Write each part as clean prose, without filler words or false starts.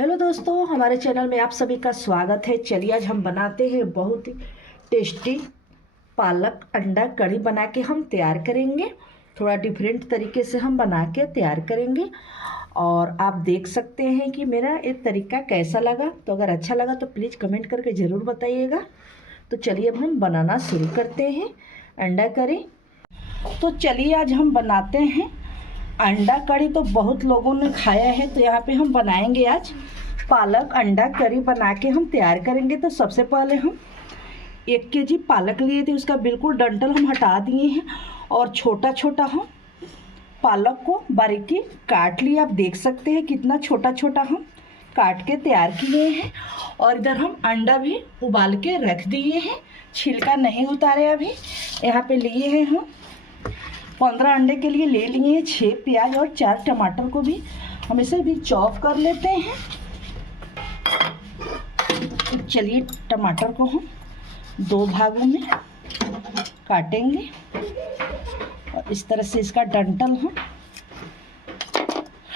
Hello दोस्तों, हमारे channel में आप सभी का स्वागत है। चलिए आज हम बनाते हैं बहुत ही टेस्टी पालक अंडा कढ़ी बना के हम तैयार करेंगे। थोड़ा डिफरेंट तरीके से हम बना के तैयार करेंगे और आप देख सकते हैं कि मेरा ये तरीका कैसा लगा। तो अगर अच्छा लगा तो प्लीज़ कमेंट करके ज़रूर बताइएगा। तो चलिए अब हम बनाना शुरू करते हैं अंडा कढ़ी। तो चलिए आज हम बनाते हैं अंडा कढ़ी। तो बहुत लोगों ने खाया है, तो यहाँ पे हम बनाएंगे आज पालक अंडा कढ़ी बना के हम तैयार करेंगे। तो सबसे पहले हम 1 केजी पालक लिए थे, उसका बिल्कुल डंठल हम हटा दिए हैं और छोटा छोटा हम पालक को बारीकी काट लिए। आप देख सकते हैं कितना छोटा छोटा हम काट के तैयार किए हैं। और इधर हम अंडा भी उबाल के रख दिए हैं, छिलका नहीं उतारे। अभी यहाँ पे लिए हैं हम 15 अंडे के लिए ले लिए हैं 6 प्याज और 4 टमाटर को भी हम इसे भी चॉप कर लेते हैं। चलिए टमाटर को हम 2 भागों में काटेंगे और इस तरह से इसका डंठल हम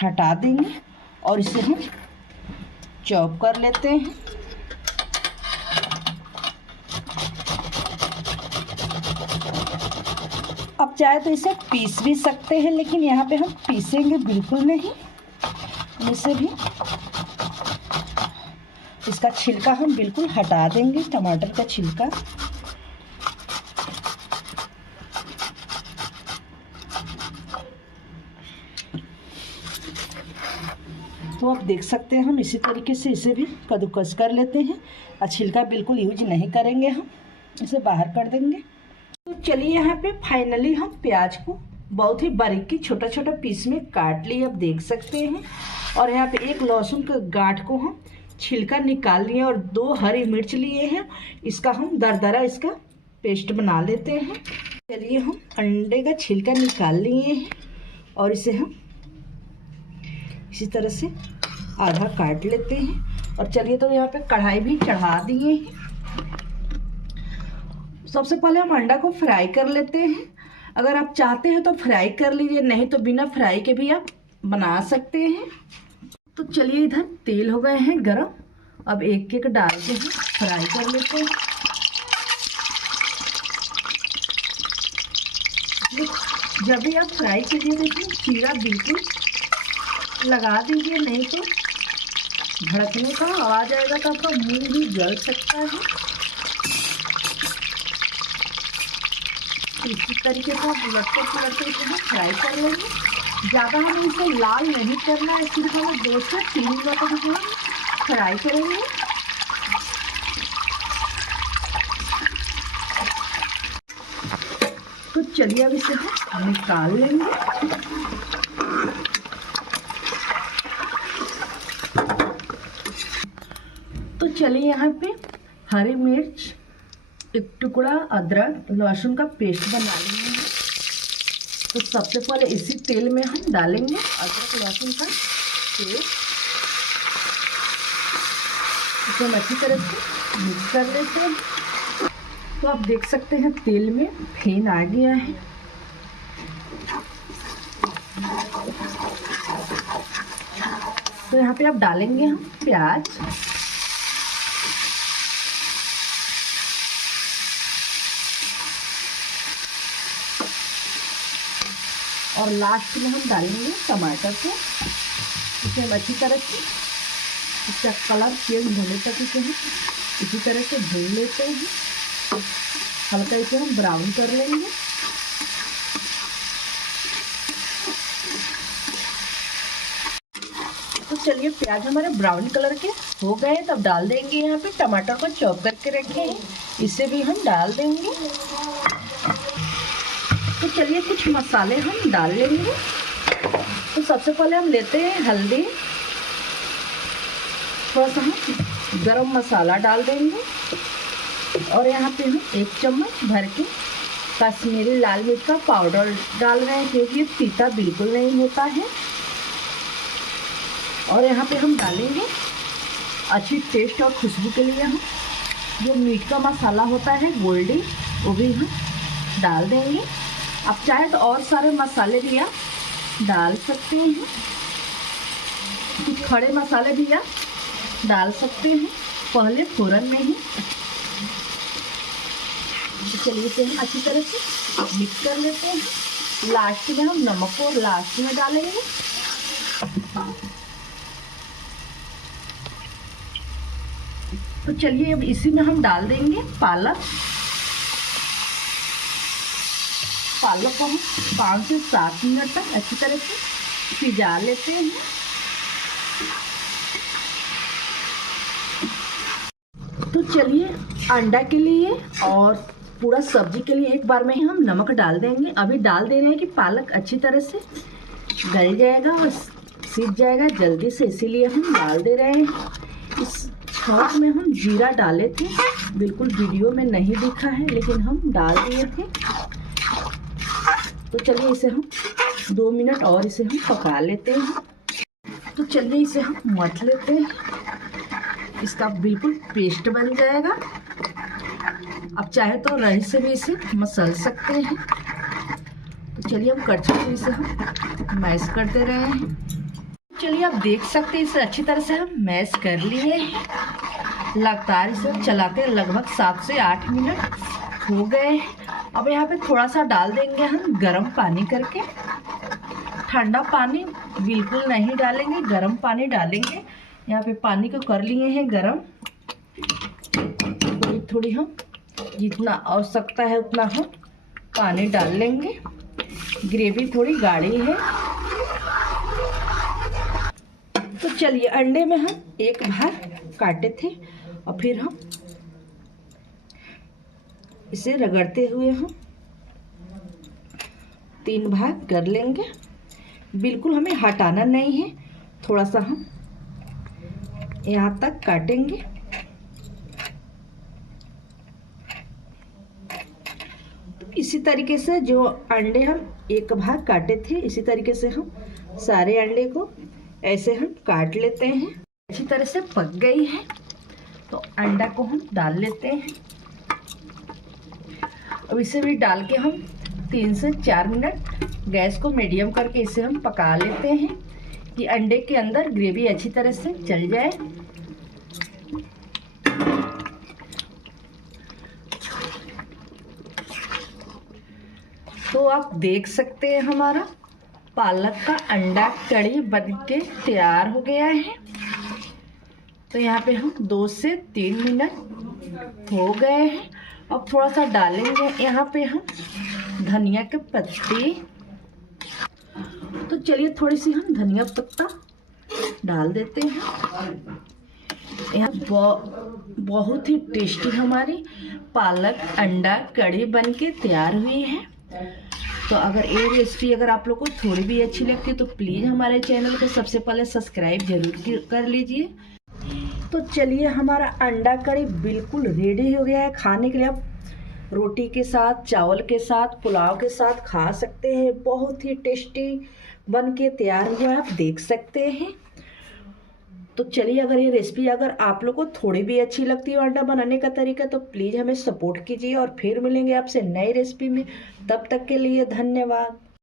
हटा देंगे और इसे हम चॉप कर लेते हैं। अब चाहे तो इसे पीस भी सकते हैं, लेकिन यहाँ पे हम पीसेंगे बिल्कुल नहीं। इसे भी इसका छिलका हम बिल्कुल हटा देंगे, टमाटर का छिलका। तो आप देख सकते हैं हम इसी तरीके से इसे भी कद्दूकस कर लेते हैं और छिलका बिल्कुल यूज नहीं करेंगे, हम इसे बाहर कर देंगे। तो चलिए यहाँ पे फाइनली हम प्याज को बहुत ही बारीकी छोटा छोटा पीस में काट लिए, आप देख सकते हैं। और यहाँ पे 1 लहसुन का गांठ को हम छिलका निकाल लिए और 2 हरी मिर्च लिए हैं, इसका हम दरदरा इसका पेस्ट बना लेते हैं। चलिए हम अंडे का छिलका निकाल लिए हैं और इसे हम इसी तरह से आधा काट लेते हैं। और चलिए तो यहाँ पे कढ़ाई भी चढ़ा दिए हैं। सबसे पहले हम अंडा को फ्राई कर लेते हैं। अगर आप चाहते हैं तो फ्राई कर लीजिए, नहीं तो बिना फ्राई के भी आप बना सकते हैं। तो चलिए इधर तेल हो गए हैं गरम, अब एक एक डाल के हम फ्राई कर लेते हैं। जब भी आप फ्राई कीजिए देखिए जीरा बिल्कुल लगा दीजिए, नहीं तो भड़कने का आवाज़ आएगा तो आपका मुंह भी जल सकता है। इसी तरीके से आप उलटते इसे हम फ्राई कर लेंगे। ज़्यादा हमें इसे लाल नहीं करना है, सिर्फ हमें 2 से 3 मिनट तक इसे हम फ्राई करेंगे। तो चलिए अब इसे हम निकाल लेंगे। तो चलिए यहाँ पे हरी मिर्च, 1 टुकड़ा अदरक लहसुन का पेस्ट बना लेंगे। तो सबसे पहले इसी तेल में हम डालेंगे अदरक लहसुन का पेस्ट, इसे हम अच्छी तरह से मिक्स कर लेते हैं। तो आप देख सकते हैं तेल में फेन आ गया है। तो यहाँ पे आप डालेंगे हम प्याज, और लास्ट में हम डालेंगे टमाटर को। इसे हम अच्छी तरह से इसका कलर चेंज होने तक इसे हम इसी तरह से भून लेते हैं। हल्का इसे हम ब्राउन कर लेंगे। तो चलिए प्याज हमारे ब्राउन कलर के हो गए, तब डाल देंगे यहाँ पे टमाटर को चॉप करके रखे हैं, इसे भी हम डाल देंगे। तो चलिए कुछ मसाले हम डाल लेंगे। तो सबसे पहले हम लेते हैं हल्दी, थोड़ा सा हम गरम मसाला डाल देंगे और यहाँ पे हम 1 चम्मच भर के कश्मीरी लाल मिर्च का पाउडर डाल रहे हैं, क्योंकि ये तीता बिल्कुल नहीं होता है। और यहाँ पे हम डालेंगे अच्छी टेस्ट और खुशबू के लिए हम जो मीट का मसाला होता है गोल्डी, वो भी हम डाल देंगे। आप चाहे तो और सारे मसाले भी आप डाल सकते हैं, कुछ खड़े मसाले भी आप डाल सकते हैं पहले फ़ौरन में ही। तो चलिए इसे हम अच्छी तरह से मिक्स कर लेते हैं। लास्ट में हम नमक को लास्ट में डालेंगे। तो चलिए अब इसी में हम डाल देंगे पालक। पालक को हम 5 से 7 मिनट तक अच्छी तरह से सिजा लेते हैं। तो चलिए अंडा के लिए और पूरा सब्जी के लिए एक बार में ही हम नमक डाल देंगे। अभी डाल दे रहे हैं कि पालक अच्छी तरह से गल जाएगा और सीज जाएगा जल्दी से, इसीलिए हम डाल दे रहे हैं। इस शॉट में हम जीरा डाले थे, बिल्कुल वीडियो में नहीं दिखा है लेकिन हम डाल दिए थे। तो चलिए इसे हम 2 मिनट और इसे हम पका लेते हैं। तो चलिए इसे हम मथ लेते हैं, इसका बिल्कुल पेस्ट बन जाएगा। अब चाहे तो रही से भी इसे मसल सकते हैं। तो चलिए हम करछी से इसे हम मैश करते रहे हैं। चलिए आप देख सकते हैं इसे अच्छी तरह से हम मैश कर लिए। लगातार इसे चलाते लगभग 7 से 8 मिनट हो गए। अब यहाँ पे थोड़ा सा डाल देंगे हम गर्म पानी करके। ठंडा पानी बिल्कुल नहीं डालेंगे, गर्म पानी डालेंगे। यहाँ पे पानी को कर लिए हैं गर्म। थोड़ी थोड़ी हम जितना आवश्यकता है उतना हम पानी डाल लेंगे। ग्रेवी थोड़ी गाढ़ी है। तो चलिए अंडे में हम एक भाग काटे थे और फिर हम इसे रगड़ते हुए हम 3 भाग कर लेंगे। बिल्कुल हमें हटाना नहीं है, थोड़ा सा हम यहाँ तक काटेंगे। इसी तरीके से जो अंडे हम एक भाग काटे थे, इसी तरीके से हम सारे अंडे को ऐसे हम काट लेते हैं। अच्छी तरह से पक गई है तो अंडा को हम डाल लेते हैं। अब इसे भी डाल के हम 3 से 4 मिनट गैस को मीडियम करके इसे हम पका लेते हैं कि अंडे के अंदर ग्रेवी अच्छी तरह से चल जाए। तो आप देख सकते हैं हमारा पालक का अंडा कड़ी बनके तैयार हो गया है। तो यहाँ पे हम 2 से 3 मिनट हो गए हैं। अब थोड़ा सा डालेंगे यहाँ पे हम धनिया के पत्ते। तो चलिए थोड़ी सी हम धनिया पत्ता डाल देते हैं। यहाँ बहुत ही टेस्टी हमारी पालक अंडा कड़ी बनके तैयार हुई है। तो अगर ये रेसिपी अगर आप लोग को थोड़ी भी अच्छी लगती है तो प्लीज़ हमारे चैनल को सबसे पहले सब्सक्राइब जरूर कर लीजिए। तो चलिए हमारा अंडा कड़ी बिल्कुल रेडी हो गया है खाने के लिए। आप रोटी के साथ, चावल के साथ, पुलाव के साथ खा सकते हैं। बहुत ही टेस्टी बन के तैयार हुआ है, आप देख सकते हैं। तो चलिए अगर ये रेसिपी अगर आप लोग को थोड़ी भी अच्छी लगती है अंडा बनाने का तरीका तो प्लीज़ हमें सपोर्ट कीजिए और फिर मिलेंगे आपसे नई रेसिपी में। तब तक के लिए धन्यवाद।